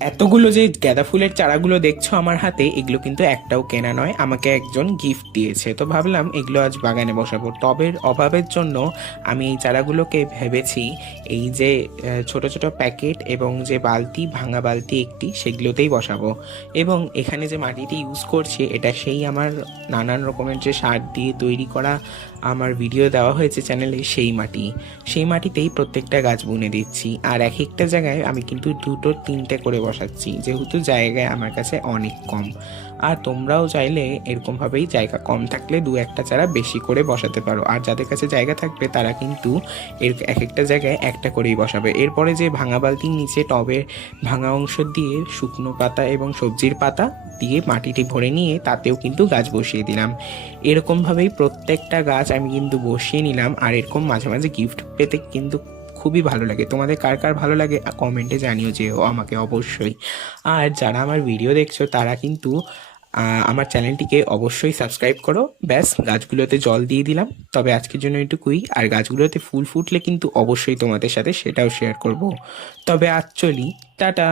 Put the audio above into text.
এতগুলো যে গাঁদা ফুলের চারাগুলো দেখছো আমার হাতে, এগুলো কিন্তু একটাও কেনা নয়, আমাকে একজন গিফট দিয়েছে। তো ভাবলাম এগুলো আজ বাগানে বসাবো। টবের অভাবের জন্য আমি এই চারাগুলোকে ভেবেছি এই যে ছোট ছোট প্যাকেট এবং যে বালতি, ভাঙা বালতি একটি, সেগুলোতেই বসাবো। এবং এখানে যে মাটিটি ইউজ করছি এটা সেই আমার নানান রকমের যে সার দিয়ে তৈরি করা আমার ভিডিও দেওয়া হয়েছে চ্যানেলে, সেই মাটিতেই প্রত্যেকটা গাছ বুনে দিচ্ছি। আর এক একটা জায়গায় আমি কিন্তু দুটো তিনটে করে বসাচ্ছি, যেহেতু জায়গায় আমার কাছে অনেক কম। আর তোমরাও চাইলে এরকমভাবেই জায়গা কম থাকলে দু একটা চারা বেশি করে বসাতে পারো। আর যাদের কাছে জায়গা থাকবে তারা কিন্তু এক একটা জায়গায় একটা করেই বসাবে। এরপরে যে ভাঙা বালতির নিচে টবের ভাঙা অংশ দিয়ে শুকনো পাতা এবং সবজির পাতা দিয়ে মাটিটি ভরে নিয়ে তাতেও কিন্তু গাছ বসিয়ে দিলাম। এরকমভাবেই প্রত্যেকটা গাছ আমি কিন্তু বসিয়ে নিলাম। আর এরকম মাঝে মাঝে গিফট পেতে কিন্তু খুবই ভালো লাগে। তোমাদের কার কার ভালো লাগে কমেন্টে জানিও যে আমাকে অবশ্যই। আর যারা আমার ভিডিও দেখছো তারা কিন্তু আমার চ্যানেলটিকে অবশ্যই সাবস্ক্রাইব করো। ব্যাস, গাছগুলোতে জল দিয়ে দিলাম। তবে আজকের জন্য এটুকুই। আর গাছগুলোতে ফুল ফুটলে কিন্তু অবশ্যই তোমাদের সাথে সেটাও শেয়ার করব। তবে আজ চলি, টাটা।